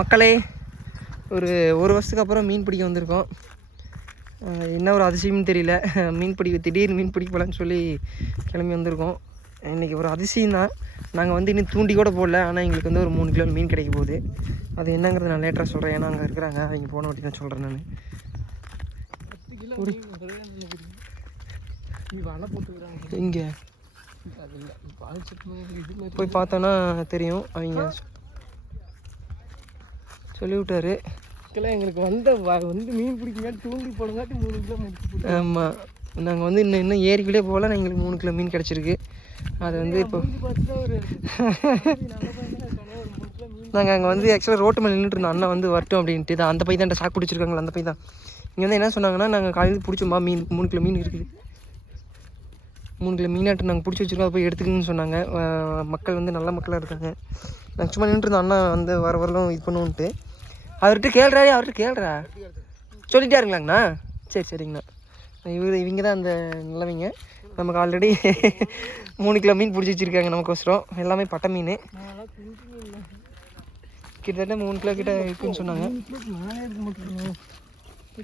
மக்களே ஒரு ஒரு வருஷத்துக்கு அப்புறம் மீன் பிடிக்க வந்திருக்கோம். என்ன ஒரு அதிசயம்னு தெரியல. மீன் பிடிக்க திடீர்னு மீன் பிடிக்க போகலான்னு சொல்லி கிளம்பி வந்திருக்கோம். இன்றைக்கி ஒரு அதிசயம் தான். நாங்கள் வந்து இன்னும் தூண்டி கூட போடல. ஆனால் எங்களுக்கு வந்து ஒரு மூணு கிலோ மீன் கிடைக்க போகுது. அது என்னங்கிறத நான் லேட்டராக சொல்கிறேன் ஏன்னா அங்கே இருக்கிறாங்க. அவங்க போன வாட்டி தான் சொல்கிறேன் நான். போட்டுக்கிறாங்க இங்கே போய் பார்த்தோன்னா தெரியும். அவங்க சொல்லி விட்டாரு இதுக்கெல்லாம் எங்களுக்கு வந்த வந்து மீன் பிடிக்குங்க தூண்டி போடுங்காட்டி மூணு கிலோ முடிச்சு ஆமாம் நாங்கள் வந்து இன்னும் இன்னும் ஏரிக்குள்ளே போகல. எங்களுக்கு மூணு கிலோ மீன் கிடச்சிருக்கு. அது வந்து இப்போ நாங்கள் அங்கே வந்து ஆக்சுவலாக ரோட்டு மேலே நின்றுட்டு இருந்தோம். அண்ணன் வந்து வரட்டும் அப்படின்ட்டு. தான் அந்த பை தான் சாக்கு பிடிச்சிருக்காங்களா அந்த பை தான் இங்கே வந்து என்ன சொன்னாங்கன்னா நாங்கள் காலையில் பிடிச்சோம்பா மீன் மூணு கிலோ மீன் இருக்குது. மூணு கிலோ மீனாட்டு நாங்கள் பிடிச்சி வச்சிருக்கோம். அதை போய் எடுத்துக்கங்கன்னு சொன்னாங்க. மக்கள் வந்து நல்ல மக்களாக இருக்காங்க. நாங்கள் சும்மா நின்றுட்டு இருந்தோம். அண்ணா வந்து வர வரலும் இது பண்ணுவோன்ட்டு. அவர்கிட்ட கேள்றாரு அவர்கிட்ட கேள்றா. சொல்லிட்டாருங்களாங்கண்ணா சரி சரிங்கண்ணா. இவர் இவங்க தான் அந்த நிலவைங்க நமக்கு ஆல்ரெடி மூணு கிலோ மீன் பிடிச்சி வச்சுருக்காங்க நமக்கோசரம். எல்லாமே பட்டை மீன். கிட்டத்தட்ட மூணு கிலோ கிட்ட இருக்குன்னு சொன்னாங்க.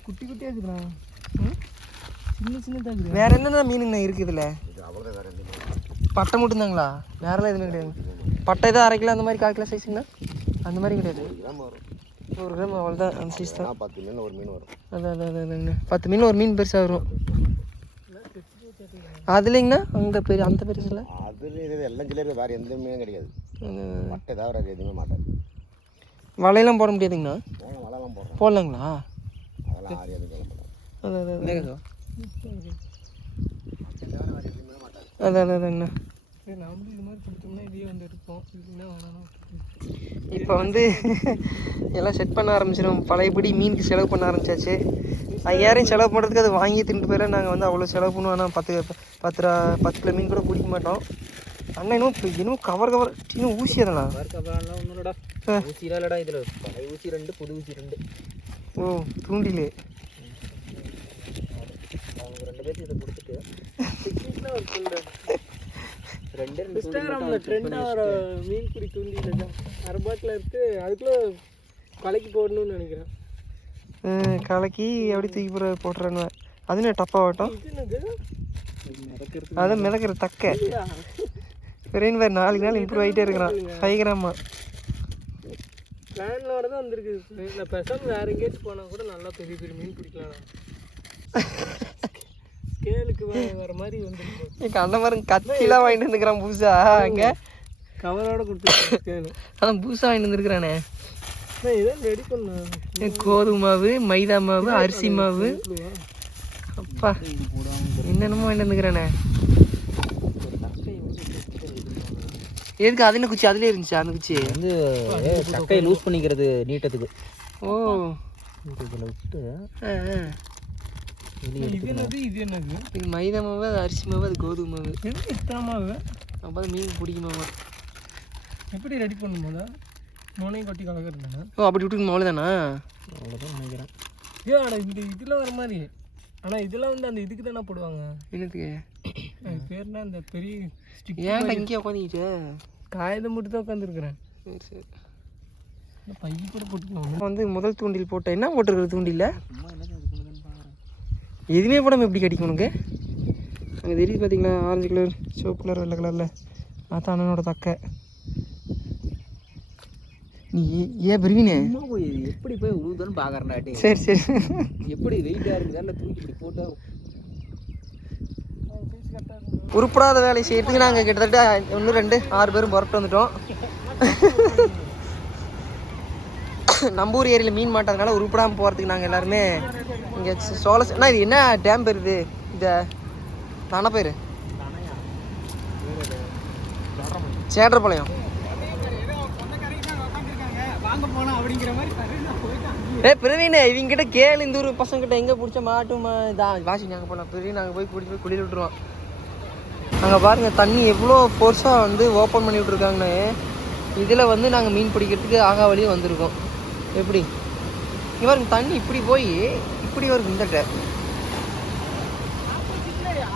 குட்டி குட்டியாக இருக்குண்ணா சின்ன சின்னதாக வேற என்னென்ன மீனுங்கண்ணா இருக்குது இதில் பட்டை மட்டும்தாங்களா? வேறெல்லாம் எதுவுமே கிடையாது. பட்டை தான் அரை கிலோ அந்த மாதிரி கால் கிலோ சைஸுங்கண்ணா அந்த மாதிரி கிடையாது. ஒரு கிராம் அவ்வளோதான் அந்த சைஸ் தான் பத்து மீன் ஒரு மீன் வரும். அதான் அதான் அதான் பத்து மீன் ஒரு மீன் பெருசாக வரும். அதுலேங்கண்ணா? அங்கே பெரிய அந்த பெருசில்? அதில் இது எல்லாம் சில வேறு எந்த மீனும் கிடைக்காது மட்டை தவிர வேறு எதுவுமே மாட்டாது. வலையெல்லாம் போட முடியாதுங்கண்ணா? வலைலாம் போடுறோம் போடலாங்களா? அதெல்லாம் ஆறு எதுவும் அதான் அதான் அதான். அதான் அதான் அதாங்கண்ணா. நம்மளும் இது மாதிரி பிடிச்சோம்னா இதே வந்து எடுப்போம் இல்லைன்னா வேணாம். இப்போ வந்து எல்லாம் செட் பண்ண ஆரம்பிச்சிடும் பழையபடி மீனுக்கு செலவு பண்ண ஆரம்பிச்சாச்சு. ஐயாயிரம் செலவு பண்ணுறதுக்கு அது வாங்கி தின்ட்டு போயிட நாங்கள் வந்து அவ்வளோ செலவு பண்ணுவோம். ஆனால் பத்து பத்து ரூபா பத்து கிலோ மீன் கூட பிடிக்க மாட்டோம். அண்ணா இன்னும் இன்னும் கவர் கவர் இன்னும் ஊசி இல்லடா. ஊசிலாம் இதில். பழைய ஊசி ரெண்டு புது ஊசி ரெண்டு. ஓ தூண்டிலே. அவங்க ரெண்டு பேருக்கு இதை கொடுத்துட்டு இன்ஸ்டாகிராமில் ட்ரெண்ட் ஆகிற மீன் பிடி தூண்டியில் தான் அரை பாட்டில் இருக்கு. அதுக்குள்ளே கலைக்கு போடணும்னு நினைக்கிறேன். கலக்கி அப்படி தூக்கி போட போட்டுறானு அதுன்னு டப்பா ஆகட்டும் அதை மிதக்கிற தக்க. பெரியன் வேறு நாளைக்கு நாள் இம்ப்ரூவ் ஆகிட்டே இருக்கிறான். ஃபைவ் கிராமா பிளானோட தான் வந்திருக்கு. நான் பெசாமல் வேற எங்கேயாச்சும் போனால் கூட நல்லா பெரிய பெரிய மீன் பிடிக்கலாம் ஸ்கேலுக்கு வேற மாதிரி வந்துருக்கு. அண்ணன் மாதிரி கத்திலாம் வாங்கிட்டு வந்துக்கிறான் புதுசா அங்கே. கவரோட கொடுத்துருக்கேன் ஸ்கேலு அதான் புதுசாக வாங்கிட்டு வந்துருக்கிறானே. கோதுமை மாவு மைதா மாவு அரிசி மாவு. அப்பா என்னென்னமோ வாங்கிட்டு வந்துக்கிறானே எதுக்கு அது என்ன குச்சி அதுலேயே இருந்துச்சா அந்த குச்சி? வந்து சக்கையை லூஸ் பண்ணிக்கிறது நீட்டத்துக்கு. ஓ. இதில் விட்டு. இது என்னது? இது என்னது? இது மைதா மாவு அது அரிசி மாவு அது கோதுமை மாவு. எதுக்கு இத்தனமாவு அப்போ தான் மீன் பிடிக்கணுமா எப்படி ரெடி பண்ணும்போது நுனையும் கொட்டி கலக்குறதுனா ஓ அப்படி விட்டுக்கணும் அவ்வளோதானா அவ்வளோதான் நினைக்கிறேன். ஐயோ அட இந்த இதில் வர மாதிரி. ஆனால் இதெல்லாம் வந்து அந்த இதுக்கு தானே போடுவாங்க? என்னத்துக்கு அது பேர்னா அந்த பெரிய ஸ்டிக் ஏன்டா இங்கேயே உட்காந்துக்கிட்டு காகிதம் மட்டும் தான் உட்காந்துருக்குறேன் சரி. சரி பைய கூட போட்டுக்கலாம். வந்து முதல் தூண்டில் போட்டேன். என்ன போட்டிருக்குது தூண்டில்ல? எதுவுமே போடாமல் எப்படி கிடைக்கும் உனக்கு? அங்கே தெரியுது பார்த்தீங்களா ஆரஞ்சு கலர் சிவப்பு கலர் வெள்ளை கலரில் அதான் அண்ணனோட தக்க. நீ ஏ- ஏன் பெருவினே? எப்படி போய் உழுதுன்னு பார்க்குறேன்டாட்டி சரி சரி. எப்படி வெயிட்டாக இருக்குதால தூக்கி இப்படி போட்டு? உருப்படாத வேலை செய்யறதுக்கு நாங்கள் கிட்டத்தட்ட ஒன்று ரெண்டு ஆறு பேரும் புறப்பட்டு வந்துட்டோம். நம்ம ஊர் ஏரியில் மீன் மாட்டதுனால உருப்படாமல் போகிறதுக்கு நாங்கள் எல்லாருமே இங்கே சோழ அண்ணா இது என்ன டேம் பேர் இது? இந்த தானே பேர்? சேட்டர்பாளையம் ஏ பிரவீன் இவங்க கிட்ட கேளு இந்த ஊர் பசங்க கிட்ட எங்கே பிடிச்ச மாட்டுமா? இதான் வாசி நாங்கள் போனோம் பிரவீன் நாங்கள் போய் பிடிச்சி போய் குடியில் விட்டுருவோம். அங்கே பாருங்க தண்ணி எவ்வளோ ஃபோர்ஸாக வந்து ஓப்பன் பண்ணி விட்ருக்காங்கன்னு இதில் வந்து நாங்கள் மீன் பிடிக்கிறதுக்கு ஆகா வழியும் வந்திருக்கோம். எப்படி? இவருக்கு தண்ணி இப்படி போய் இப்படி இவருக்கு இந்த ட-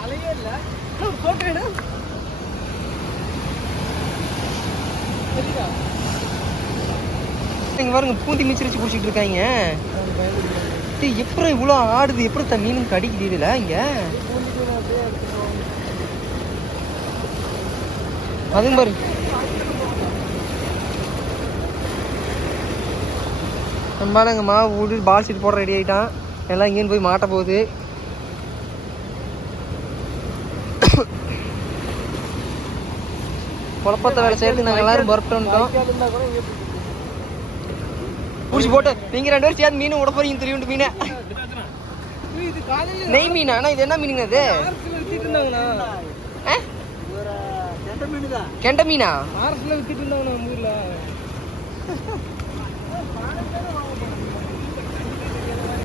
அலையே பாருங்க பூந்தி மிச்சு வச்சு இருக்காங்க. டேய் எப்படி இவ்வளோ ஆடுது? எப்படி தான் மீன் கடிக்குது இதுல? இங்கே? அதுவும் பாருங்க. நம்மளால எங்கள் மாவு விட்டு பால் சீட் போட ரெடி ஆகிட்டான் எல்லாம் இங்கேன்னு போய் மாட்ட போகுது. குழப்பத்தை வேலை செய்யறது நாங்கள் எல்லாரும் புறப்பட்டோம் பிடிச்சி போட்டு நீங்கள் ரெண்டு பேரும் சேர்ந்து மீன் விட போறீங்க தெரியும் மீனை. நெய் மீனா? அண்ணா இது என்ன மீனுங்க அது? கெண்ட மீனா? ஆரத்தில் வித்துட்டு இருந்தாங்கண்ணா நம்ம ஊரில்.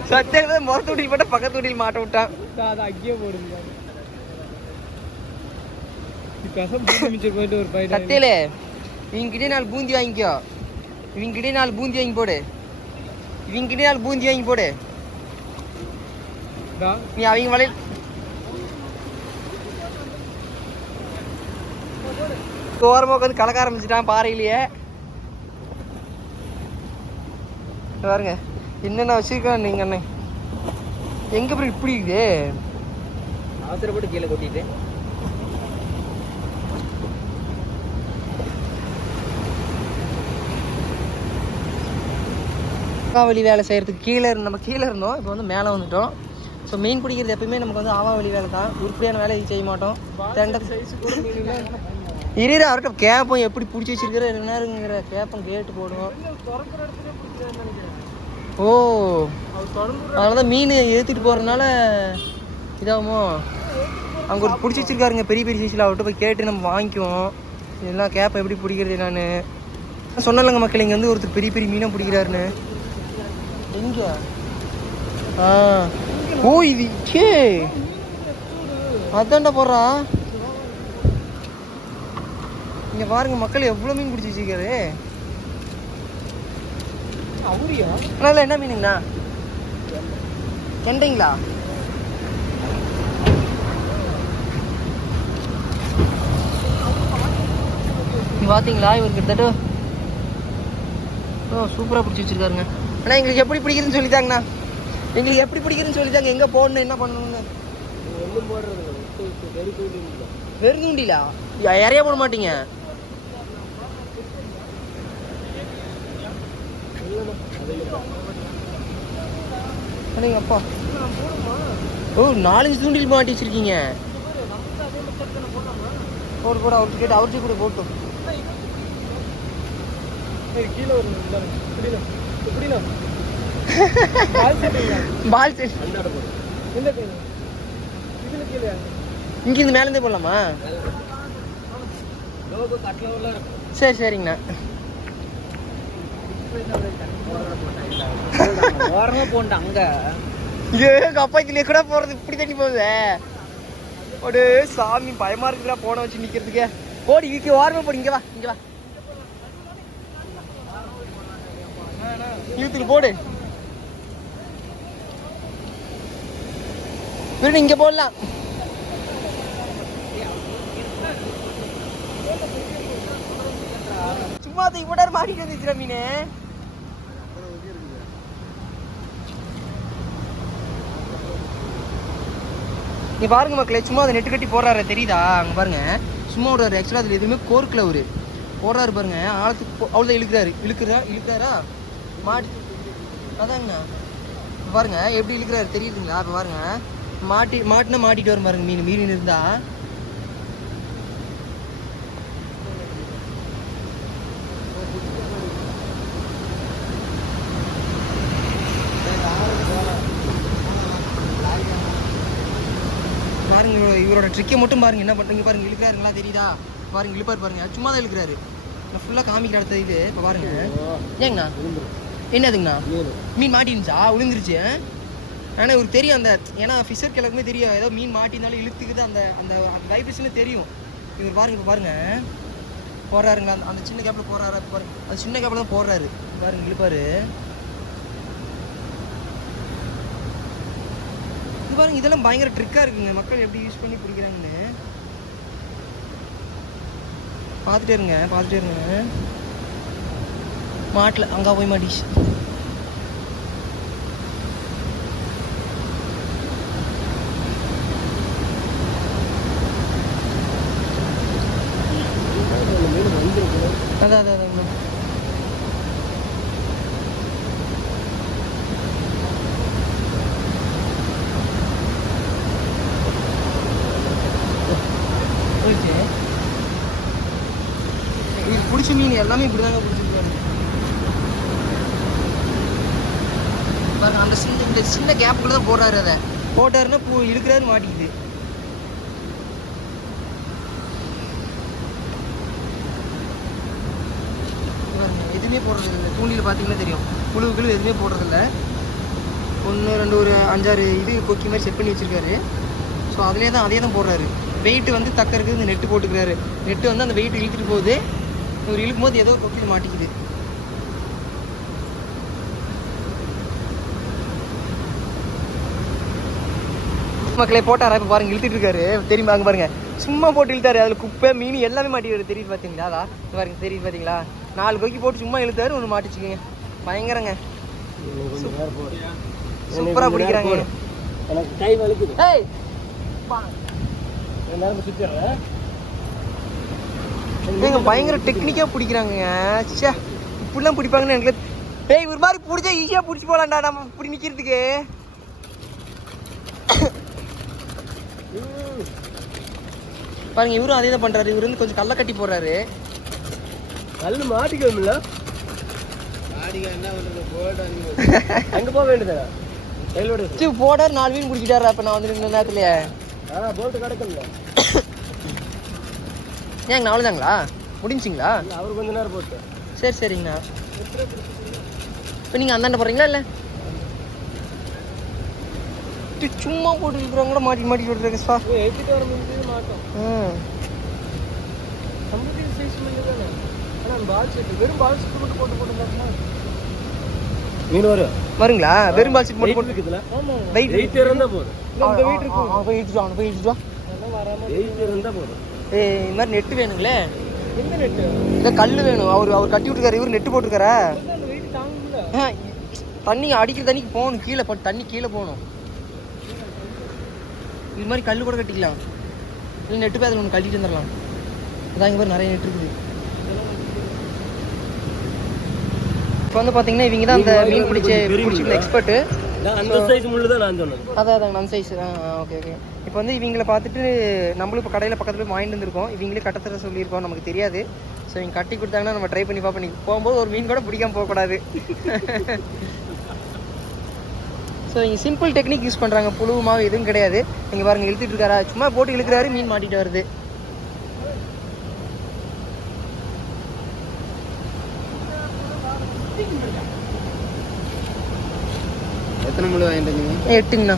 சத்தியம் முறத்து வீட்டில் போட்டு பக்கத்து வீட்டில் மாட்ட விட்டான். அது அங்கேயே போடுங்க. சத்தியலே இவங்கிட்டே நாலு பூந்தி வாங்கிக்கோ. இவங்கிட்டே நாலு பூந்தி வாங்கி போடு. இவங்கிட்டே நாலு பூந்தி வாங்கி போடு. நீ அவங்க வலையில் ஓரமாக உட்காந்து கலக்க ஆரம்பிச்சிட்டான் பாறையிலேயே. பாருங்க. என்னென்ன வச்சிருக்கேன் நீங்க அண்ணன் எங்க அப்புறம் இப்படி இருக்குது அவசரப்பட்டு கீழே கொட்டிட்டு. ஆவாவளி வேலை செய்கிறதுக்கு கீழே இருந்து நம்ம கீழே இருந்தோம் இப்போ வந்து மேலே வந்துட்டோம். ஸோ மீன் பிடிக்கிறது எப்பயுமே நமக்கு வந்து ஆவாவளி வேலை தான். உருப்படியான வேலை இது செய்ய மாட்டோம். தெண்ட இரு அவர்கிட்ட கேப்போம் எப்படி பிடிச்சி வச்சிருக்கிற என்ன நேரங்கிற கேப்பம் கேட்டு போடுவோம். ஓ. அவர் அதனால தான் மீன் ஏற்றிட்டு போகிறதுனால இதாகுமோ? அங்கே ஒரு பிடிச்சி வச்சிருக்காருங்க பெரிய பெரிய சைஸில் அவர்கிட்ட போய் கேட்டு நம்ம வாங்கிக்குவோம். இதெல்லாம் கேப்பை எப்படி பிடிக்கிறது நான்? சொன்னலங்க மக்கள் இங்கே வந்து ஒருத்தர் பெரிய பெரிய மீனாக பிடிக்கிறாருன்னு. எங்கே? ஆ. ஓ இது சே அதான்டா போடுறா. இங்கே பாருங்க மக்கள் எவ்வளோ மீன் பிடிச்சி வச்சிருக்காரு. அண்ணா என்ன மீனுங்கண்ணா கெண்டைங்களா? இங்க பாத்தீங்களா இவர் கிட்டத்தட்ட ஓ சூப்பராக பிடிச்சி வச்சிருக்காருங்க. அண்ணா எங்களுக்கு எப்படி பிடிக்குதுன்னு சொல்லித்தாங்கண்ணா. எங்களுக்கு எப்படி பிடிக்குதுன்னு சொல்லித்தாங்க எங்கே போடணும் என்ன பண்ணணும்னு. வெறும் தூண்டிலா? இறைய போட மாட்டீங்க. அடேங்க அப்பா ஓ நாலஞ்சு தூண்டில் மாட்டி வச்சிருக்கீங்க. போடு போடு அவர்கிட்ட கேட்டு அவர்கிட்ட கூட போட்டும் கீழே ஒரு எப்படிண்ணா பால் இதில் கீழே. இங்கேருந்து மேலேருந்தே போடலாமா? சரி சரிங்கண்ணா. ஓரமாக போண்டா அங்கே ஏ கப்பாய்க்கிலே கூட போறது? இப்படி தண்ணி போகுதே. ஒரு சாமி பயமா இருக்குடா போன வச்சு நிக்கிறதுக்கே. போடி இங்க ஓரமா போடு இங்க வா இங்க வா. இழுத்துக்கு போடு. விருடு இங்க போடலாம். சும்மா அதை இவ்வளோ மாட்டிட்டு வந்துச்சு மீனே. நீ பாருங்க மக்களே சும்மா அதை நெட்டு கட்டி போடுறாரு தெரியுதா? அங்கே பாருங்க. சும்மா விடுறாரு. ஆக்சுவலாக அதில் எதுவுமே கோர்க்கில் ஒரு போடுறாரு பாருங்க. ஆழத்துக்கு அவ்வளோதான் இழுக்கிறாரு. இழுக்கிறா இழுக்கிறாரா? மாட்டி அதாங்கண்ணா பாருங்க எப்படி இழுக்கிறாரு தெரியுதுங்களா? இப்போ பாருங்க. மாட்டி மாட்டினா மாட்டிட்டு வரும் பாருங்க மீன். மீன் இருந்தால் பாருங்க இவரோட- ட்ரிக்கை மட்டும் பாருங்க. என்ன பண்ணுறீங்க பாருங்க. இழுக்கிறாருங்களா தெரியுதா? பாருங்க இழுப்பாரு பாருங்க. சும்மா தான் இழுக்கிறாரு. நான் ஃபுல்லாக காமிக்கிற அடுத்த இது. இப்போ பாருங்க. ஏங்கண்ணா? என்னதுங்கண்ணா? மீன் மாட்டிருந்துச்சா? விழுந்துருச்சு ஆனால் இவருக்கு தெரியும் அந்த ஏன்னா ஃபிஷர் எல்லாருக்குமே தெரியும். ஏதோ மீன் மாட்டினாலும் இழுத்துக்குது அந்த அந்த அந்த வைப்ரேஷனே தெரியும். இவர் பாருங்க இப்போ பாருங்க. போடுறாருங்களா? அந்த அந்த சின்ன கேப்பில் போடுறாரு? பாருங்க. அந்த சின்ன கேப்பில் தான் போடுறாரு. பாருங்க இழுப்பாரு. இது பாருங்க இதெல்லாம் பயங்கர ட்ரிக்காக இருக்குங்க. மக்கள் எப்படி யூஸ் பண்ணி பிடிக்கிறாங்கன்னு பார்த்துட்டே இருங்க பார்த்துட்டே இருங்க. மாட்டில் அங்கே போய் மாட்டிச்சு அதான் அதான் அதான் போயிடுச்சு இது பிடிச்ச மீன் எல்லாமே இப்படி தாங்க பிடிச்சிருக்காரு பாருங்க அந்த சின்ன இந்த சின்ன கேப்புக்குள்ள தான் போடுறாரு அதை. போட்டாருன்னா பூ இழுக்கிறாரு மாட்டிக்குது. எதுவுமே போடுறது இல்லை. தூண்டில் பார்த்தீங்கன்னா தெரியும். புழுவுகள் எதுவுமே போடுறதில்ல ஒன்று ரெண்டு ஒரு அஞ்சாறு இது கொக்கி மாதிரி செட் பண்ணி வச்சிருக்காரு. ஸோ அதிலே தான் அதே தான் போடுறாரு. வெயிட் வந்து தக்க இருக்குது இந்த நெட்டு போட்டுக்கிறாரு. நெட்டு வந்து அந்த வெயிட் இழுத்துட்டு போகுது. இவர் இழுக்கும் போது ஏதோ கொக்கியில் மாட்டிக்குது. மக்களே போட்டாரா? இப்போ பாருங்க இழுத்துட்டு இருக்காரு. தெரியுமா? அங்கே பாருங்க. சும்மா போட்டு இழுத்தாரு. அதில் குப்பை மீன் எல்லாமே மாட்டிக்கிறாரு தெரியுது பார்த்தீங்களா அதா பாருங்க தெரியுது பார்த்தீங்களா நாலு கொக்கி போட்டு சும்மா இழுத்தாரு ஒன்று மாட்டிச்சுக்கோங்க பயங்கரங்க. சூப்பராக பிடிக்கிறாங்க. எனக்கு கை வலிக்குது ஏய் கொஞ்ச நேரம் சுற்றிடுறேன் ஏங்க பயங்கர டெக்னிக்காக பிடிக்கிறாங்கங்க. ச்சே இப்படிலாம் பிடிப்பாங்கன்னு எனக்கு ஏய் ஒரு மாதிரி பிடிச்சா ஈஸியாக பிடிச்சி போகலாம்டா நம்ம இப்படி நிற்கிறதுக்கு பாருங்க இவரும் அதே தான் பண்ணுறாரு இவர் வந்து கொஞ்சம் கல்லை கட்டி போடுறாரு. கல் மாட்டிக்கணும்ல? அங்கே போக வேண்டியதா போடாரு நாலு மீன் பிடிச்சிட்டாரு அப்போ நான் வந்து நேரத்துலயே ஆ போல்ட்டு ஏங்க அவ்வளோதாங்களா முடிஞ்சிங்களா இல்லை அவர் கொஞ்ச நேரம் போட்டு. சரி சரிங்கண்ணா. இப்போ நீங்கள் அந்தாண்ட போகிறீங்களா இல்லை? சும்மா போட்டு இருக்கிறவங்க கூட மாட்டி மாட்டி விட்டுருங்க சார் எடுத்துட்டு வர முடிஞ்சது மாட்டோம். ம். சம்பளத்துக்கு சைஸ் பண்ணி தானே? ஆனால் பால் செட்டு வெறும் பால் செட்டு மட்டும் போட்டு போட்டுருந்தாச்சுன்னா? மீன் வரும் வருங்களா? வெறும் பால் சீட் மட்டும் போட்டு இருக்குதுல வெயிட் போதும். இந்த வெயிட் இருக்கு போய் இழுத்துட்டு போய் இழுத்துட்டு வா. அதெல்லாம் வராமல் வெயிட் இருந்தால் போதும். இந்த மாதிரி நெட்டு வேணுங்களே. எந்த நெட்டு இந்த கல் வேணும். அவர் அவர் கட்டி விட்டுருக்காரு. இவர் நெட்டு போட்டிருக்காரா? அந்த தண்ணி அடிக்கிற தண்ணிக்கு போகணும். கீழே போ தண்ணி கீழே போகணும். இது மாதிரி கல் கூட கட்டிக்கலாம். இல்லை நெட்டு பேதில் ஒன்று கட்டிட்டு வந்துடலாம். அதான் இங்கே நிறைய நெட் இருக்குது. இப்போ வந்து பார்த்தீங்கன்னா இவங்க தான் அந்த மீன் பிடிச்ச பிடிச்சிருந்த எக்ஸ்பர்ட்டு அந்த சைஸ் முள்ளு தான் நான் சொன்னது அதான் அதான் நன் சைஸ் ஆ ஓகே ஓகே இப்போ வந்து இவங்களை பார்த்துட்டு நம்மளும் இப்போ கடையில் பக்கத்தில் வாங்கிட்டு வந்திருக்கோம். இவங்களே கட்டத்தர சொல்லியிருக்கோம். நமக்கு தெரியாது. ஸோ இவங்க கட்டி கொடுத்தாங்கன்னா நம்ம ட்ரை பண்ணி பார்ப்போம். நீங்கள் போகும்போது ஒரு மீன் கூட பிடிக்காம போகக்கூடாது. ஸோ இங்கே சிம்பிள் டெக்னிக் யூஸ் பண்ணுறாங்க புழு மாவு எதுவும் கிடையாது. நீங்கள் பாருங்கள் இழுத்துட்டு இருக்காரா சும்மா போட்டு இழுக்கிறாரு மீன் மாட்டிட்டு வருது. எத்தனை முழு வாங்கிட்டு எட்டுங்கண்ணா.